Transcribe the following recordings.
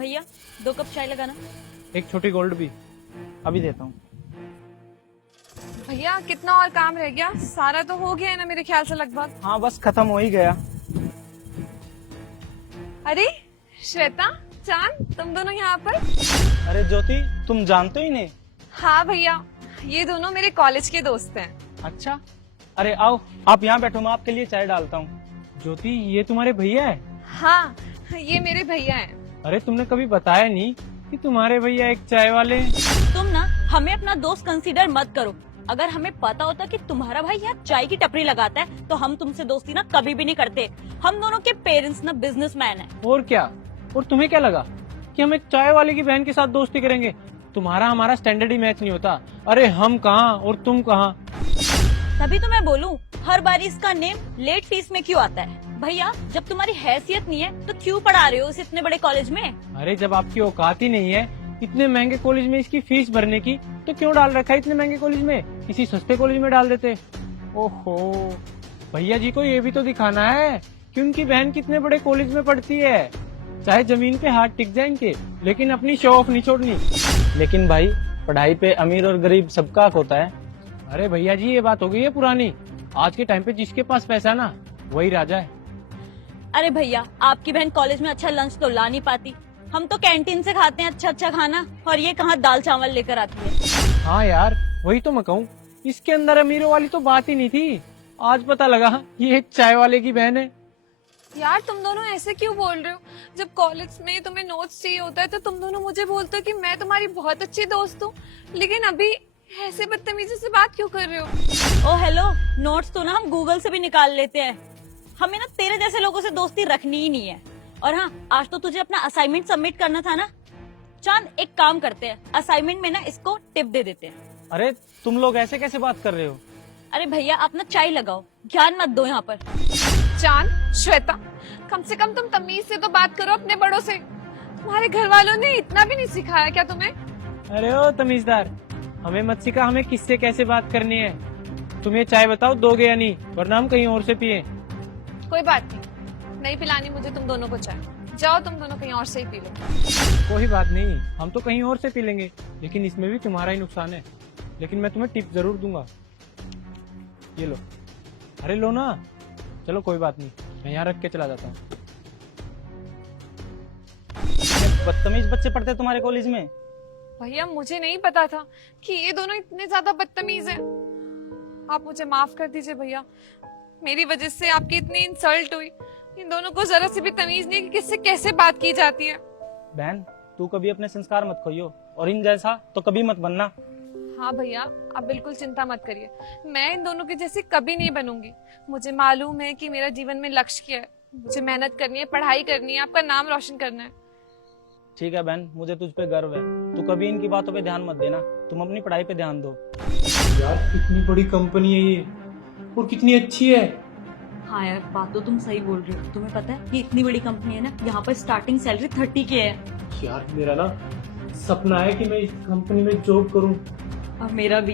भैया 2 कप चाय लगाना। एक छोटी गोल्ड भी अभी देता हूँ। भैया कितना और काम रह गया? सारा तो हो गया है ना मेरे ख्याल से लगभग। हाँ बस खत्म हो ही गया। अरे श्वेता, चांद, तुम दोनों यहाँ पर? अरे ज्योति, तुम जानते ही नहीं? हाँ भैया, ये दोनों मेरे कॉलेज के दोस्त हैं। अच्छा, अरे आओ आप यहाँ बैठो, मैं आपके लिए चाय डालता हूँ। ज्योति, ये तुम्हारे भैया है? हाँ, ये मेरे भैया हैं। अरे तुमने कभी बताया नहीं कि तुम्हारे भैया एक चाय वाले हैं। तुम ना हमें अपना दोस्त कंसीडर मत करो। अगर हमें पता होता कि तुम्हारा भाई यहाँ चाय की टपरी लगाता है तो हम तुमसे दोस्ती ना कभी भी नहीं करते। हम दोनों के पेरेंट्स ना बिजनेसमैन हैं। और क्या, और तुम्हें क्या लगा कि हम एक चाय वाले की बहन के साथ दोस्ती करेंगे? तुम्हारा हमारा स्टैंडर्ड ही मैच नहीं होता। अरे हम कहाँ और तुम कहाँ। तभी तो मैं बोलूं, हर बार इसका नेम लेट फीस में क्यों आता है? भैया जब तुम्हारी हैसियत नहीं है तो क्यों पढ़ा रहे हो इस इतने बड़े कॉलेज में? अरे जब आपकी औकात ही नहीं है इतने महंगे कॉलेज में इसकी फीस भरने की, तो क्यों डाल रखा है इतने महंगे कॉलेज में? किसी सस्ते कॉलेज में डाल देते। ओहो, भैया जी को ये भी तो दिखाना है कि उनकी बहन कितने बड़े कॉलेज में पढ़ती है। चाहे जमीन पे हाथ टिक जाए इनके, लेकिन अपनी शो ऑफ नहीं छोड़नी। लेकिन भाई, पढ़ाई पे अमीर और गरीब सबका हक होता है। अरे भैया जी, ये बात हो गई है पुरानी। आज के टाइम पे जिसके पास पैसा ना, वही राजा है। अरे भैया, आपकी बहन कॉलेज में अच्छा लंच तो ला नहीं पाती। हम तो कैंटीन से खाते हैं अच्छा अच्छा खाना, और ये कहाँ दाल चावल लेकर आती है। हाँ यार, वही तो मैं कहूँ, इसके अंदर अमीरों वाली तो बात ही नहीं थी। आज पता लगा ये एक चाय वाले की बहन है। यार तुम दोनों ऐसे क्यों बोल रहे हो? जब कॉलेज में तुम्हें नोट्स चाहिए होता है तो तुम दोनों मुझे बोलते हो कि मैं तुम्हारी बहुत अच्छी दोस्त हूँ, लेकिन अभी ऐसे बदतमीजी से बात क्यों कर रहे हो? ओ हेलो, नोट्स तो ना हम गूगल से भी निकाल लेते हैं। हमें ना तेरे जैसे लोगों से दोस्ती रखनी ही नहीं है। और हाँ, आज तो तुझे अपना असाइनमेंट सबमिट करना था ना। चांद, एक काम करते हैं, असाइनमेंट में ना इसको टिप दे देते हैं। अरे तुम लोग ऐसे कैसे बात कर रहे हो? अरे भैया, आप ना चाय लगाओ, ज्ञान मत दो यहाँ पर। चांद, श्वेता, कम से कम तुम तमीज से तो बात करो अपने बड़ों से। तुम्हारे घर वालों ने इतना भी नहीं सिखाया क्या तुम्हें? अरे ओ तमीजदार, हमें मत सिखा हमें किससे कैसे बात करनी है। तुम ये चाय बताओ दोगे या नहीं, वरना हम कहीं और से पिए। कोई बात नहीं पिलानी मुझे तुम दोनों को चाय। जाओ तुम दोनों कहीं और से ही पी लो। कोई बात नहीं, हम तो कहीं और से पी लेंगे, लेकिन इसमें भी तुम्हारा ही नुकसान है। लेकिन मैं तुम्हें टिप जरूर दूंगा। ये लो। अरे लो ना। चलो कोई बात नहीं, मैं यहाँ रख के चला जाता हूँ। बदतमीज बच्चे पढ़ते तुम्हारे कॉलेज में? भैया मुझे नहीं पता था कि ये दोनों इतने ज्यादा बदतमीज हैं। आप मुझे माफ कर दीजिए भैया, मेरी वजह से आपकी इतनी इंसल्ट हुई। इन दोनों को जरा सी भी तमीज नहीं कि किससे कैसे बात की जाती है। बहन, तू कभी अपने संस्कार मत खोइयो, और इन जैसा तो कभी मत बनना। हाँ भैया, आप बिल्कुल चिंता मत करिए, मैं इन दोनों की जैसी कभी नहीं बनूंगी। मुझे मालूम है कि मेरा जीवन में लक्ष्य क्या है। मुझे मेहनत करनी है, पढ़ाई करनी है, आपका नाम रोशन करना है। ठीक है बहन, मुझे तुझ पे गर्व है। तू कभी इनकी बातों पे ध्यान मत देना, तुम अपनी पढ़ाई पे ध्यान दो। यार कितनी बड़ी कंपनी है ये, और कितनी अच्छी है। हाँ यार, बात तो तुम सही बोल रहे हो। तुम्हें पता है ये इतनी बड़ी कंपनी है ना, यहाँ पर स्टार्टिंग सैलरी 30 की है। यार मेरा ना सपना है कि मैं इस कंपनी में जॉब करूं। और मेरा भी।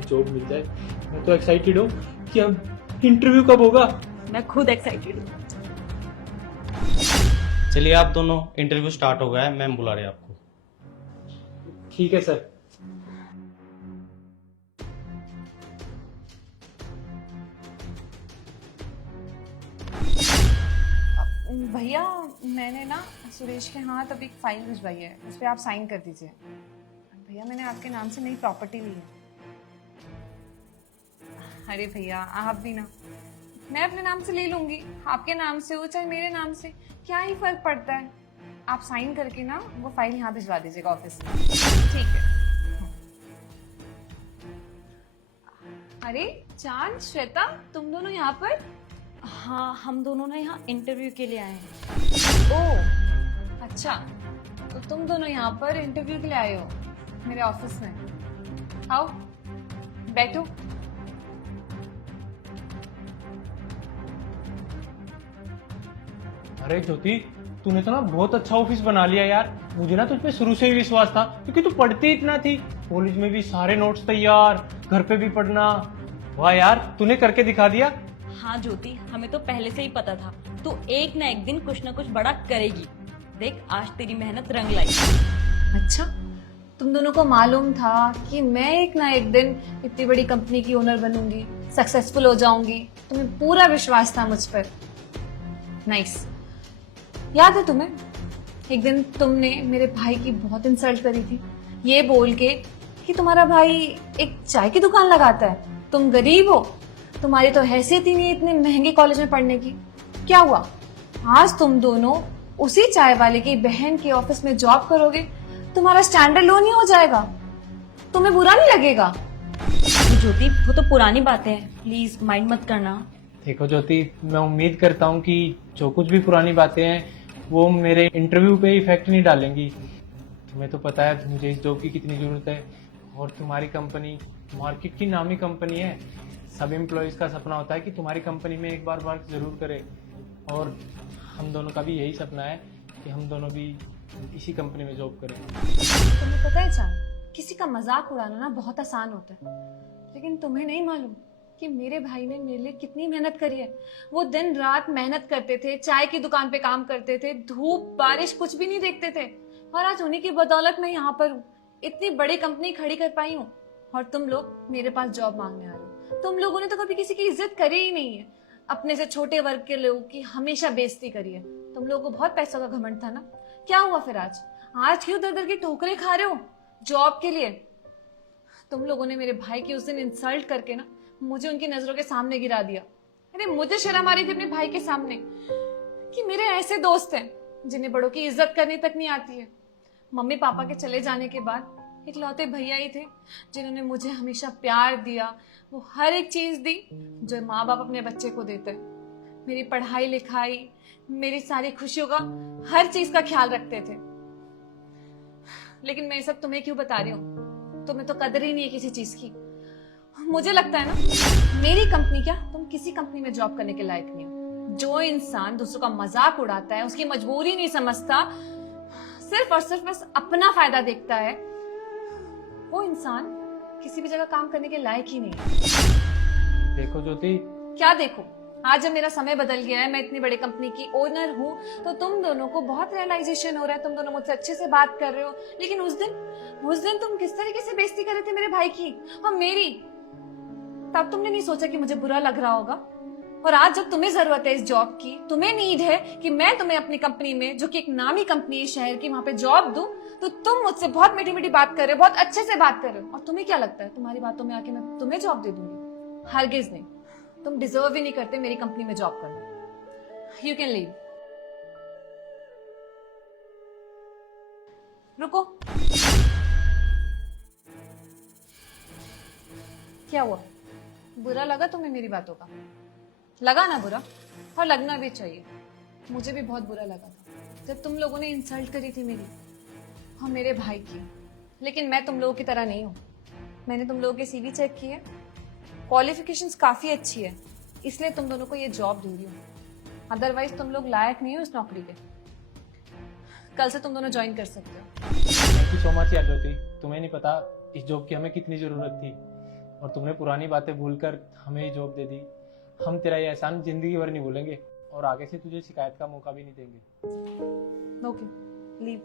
जॉब मिल जाए, मैं तो एक्साइटेड हूँ कि अब इंटरव्यू कब होगा। मैं खुद एक्साइटेड हूँ। चलिए आप दोनों, इंटरव्यू स्टार्ट हो गया है, मैम बुला रहे हैं आपको। ठीक है सर। भैया मैंने ना सुरेश के हाथ अभी एक फाइल भिजवाई है, उस पर आप साइन कर दीजिए। भैया मैंने आपके नाम से नई प्रॉपर्टी ली है। अरे भैया आप भी ना, मैं अपने नाम से ले लूंगी, आपके नाम से हो चाहे मेरे नाम से, क्या ही फर्क पड़ता है। आप साइन करके ना वो फाइल यहाँ भिजवा दीजिएगा ऑफिस में। ठीक है। अरे चांद, श्वेता, तुम दोनों यहाँ पर? हाँ, हम दोनों ना यहाँ इंटरव्यू के लिए आए हैं। ओह अच्छा, तो तुम दोनों यहाँ पर इंटरव्यू के लिए आए हो मेरे ऑफिस में। आओ बैठो। अरे ज्योति, तूने तो ना बहुत अच्छा ऑफिस बना लिया यार। मुझे ना तुझ पे शुरू से ही विश्वास था, क्योंकि तू पढ़ती इतना थी। कॉलेज में भी सारे नोट्स तैयार, घर पे भी पढ़ना। वाह यार, तूने करके दिखा दिया। हाँ ज्योति, हमें तो पहले से ही पता था तू एक ना एक दिन कुछ ना कुछ बड़ा करेगी। देख आज तेरी मेहनत रंग लाई। अच्छा, तुम दोनों को मालूम था कि मैं एक ना एक दिन इतनी बड़ी कंपनी की ओनर बनूंगी, सक्सेसफुल हो जाऊंगी। तुम्हें पूरा विश्वास था मुझ पर। नाइस। याद है तुम्हें, एक दिन तुमने मेरे भाई की बहुत इंसल्ट करी थी, ये बोल के कि तुम्हारा भाई एक चाय की दुकान लगाता है, तुम गरीब हो, तुम्हारी तो हैसियत ही नहीं है इतने महंगे कॉलेज में पढ़ने की। क्या हुआ, आज तुम दोनों उसी चाय वाले की बहन के ऑफिस में जॉब करोगे, तुम्हारा स्टैंडर्ड लो नहीं हो जाएगा, तुम्हें बुरा नहीं लगेगा? ज्योति वो तो पुरानी बातें हैं, प्लीज माइंड मत करना। देखो ज्योति, मैं उम्मीद करता हूँ कि जो कुछ भी पुरानी बातें हैं वो मेरे इंटरव्यू पे इफेक्ट नहीं डालेंगी। तुम्हें तो पता है मुझे इस जॉब की कितनी जरूरत है, और तुम्हारी कंपनी मार्केट की नामी कंपनी है। सब एम्प्लॉयज का सपना होता है कि तुम्हारी कंपनी में एक बार वर्क जरूर करे, और हम दोनों का भी यही सपना है कि हम दोनों भी इसी कंपनी में जॉब करें। तुम्हें पता है चांद, किसी का मजाक उड़ाना ना बहुत आसान होता है, लेकिन तुम्हें नहीं मालूम कि मेरे भाई ने मेरे लिए कितनी मेहनत करी है। वो दिन रात मेहनत करते थे, चाय की दुकान पे काम करते थे, धूप बारिश कुछ भी नहीं देखते थे, और आज उन्हीं की बदौलत मैं यहाँ पर हूँ, इतनी बड़ी कंपनी खड़ी कर पाई हूँ। और तुम लोग मेरे पास जॉब मांगने आ रहे हो। तुम लोगों ने तो कभी किसी की इज्जत करी ही नहीं है, अपने से छोटे वर्ग के लोगों की हमेशा बेइज्जती करी है। तुम लोगों को बहुत पैसों का घमंड था ना, क्या हुआ फिर आज क्यों दर दर की ठोकरें खा रहे हो जॉब के लिए? तुम लोगों ने मेरे भाई की उस दिन इंसल्ट करके ना मुझे उनकी नजरों के सामने गिरा दिया। अरे मुझे शर्म आ रही थी अपने भाई के सामने कि मेरे ऐसे दोस्त हैं जिन्हें बड़ों की इज्जत करनी तक नहीं आती है। मम्मी पापा के चले जाने के बाद इकलौते भैया ही थे जिन्होंने मुझे हमेशा प्यार दिया, वो हर एक चीज दी जो माँ बाप अपने बच्चे को देते हैं। मेरी पढ़ाई लिखाई, मेरी सारी खुशियों का, हर चीज का ख्याल रखते थे। लेकिन मैं ये सब तुम्हें क्यों बता रही हूँ? तुम्हें तो कदर ही नहीं है किसी चीज की। मुझे लगता है ना, मेरी कंपनी क्या, तुम किसी कंपनी में जॉब करने के लायक नहीं हो। जो इंसान दूसरों का मजाक उड़ाता है, उसकी मजबूरी नहीं समझता, सिर्फ और सिर्फ बस अपना फायदा देखता है, वो इंसान किसी भी जगह काम करने के लायक ही नहीं है। देखो ज्योति, क्या देखो, आज जब मेरा समय बदल गया है, मैं इतनी बड़ी कंपनी की ओनर हूँ, तो तुम दोनों को बहुत रियलाइजेशन हो रहा है, तुम दोनों मुझसे अच्छे से बात कर रहे हो। लेकिन उस दिन तुम किस तरीके से बेइज्जती कर रहे थे मेरे भाई की और मेरी, तब तुमने नहीं सोचा कि मुझे बुरा लग रहा होगा। और आज जब तुम्हें जरूरत है इस जॉब की, तुम्हें नीड है कि मैं तुम्हें अपनी कंपनी में, जो कि एक नामी कंपनी है शहर की, वहां पे जॉब दूं, तो तुम मुझसे बहुत मीठी मीठी बात कर रहे हो, बहुत अच्छे से बात कर रहे हो। और तुम्हें क्या लगता है तुम्हारी बातों में आके मैं तुम्हें जॉब दे दूंगी? हरगिज नहीं, तुम डिजर्व ही नहीं करते मेरी कंपनी में जॉब करना। You can leave. रुको, क्या हुआ? बुरा लगा तुम्हें मेरी बातों का? लगा ना बुरा, और लगना भी चाहिए। मुझे भी बहुत बुरा लगा था जब तुम लोगों ने इंसल्ट करी थी मेरी और मेरे भाई की। लेकिन मैं तुम लोगों की तरह नहीं हूँ। मैंने तुम लोगों के सीवी चेक किए, क्वालिफिकेशंस काफी अच्छी है, इसलिए तुम दोनों को ये जॉब दे रही हूँ। अदरवाइज तुम लोग लायक नहीं हो इस नौकरी के। कल से तुम दोनों ज्वाइन कर सकते हो। थैंक यू सो मच यार ज्योति, तुम्हें नहीं पता इस जॉब की हमें कितनी जरूरत थी, और तुमने पुरानी बातें भूलकर हमें ये जॉब दे दी। हम तेरा ये एहसान जिंदगी भर नहीं भूलेंगे, और आगे से तुझे शिकायत का मौका भी नहीं देंगे। Okay, leave.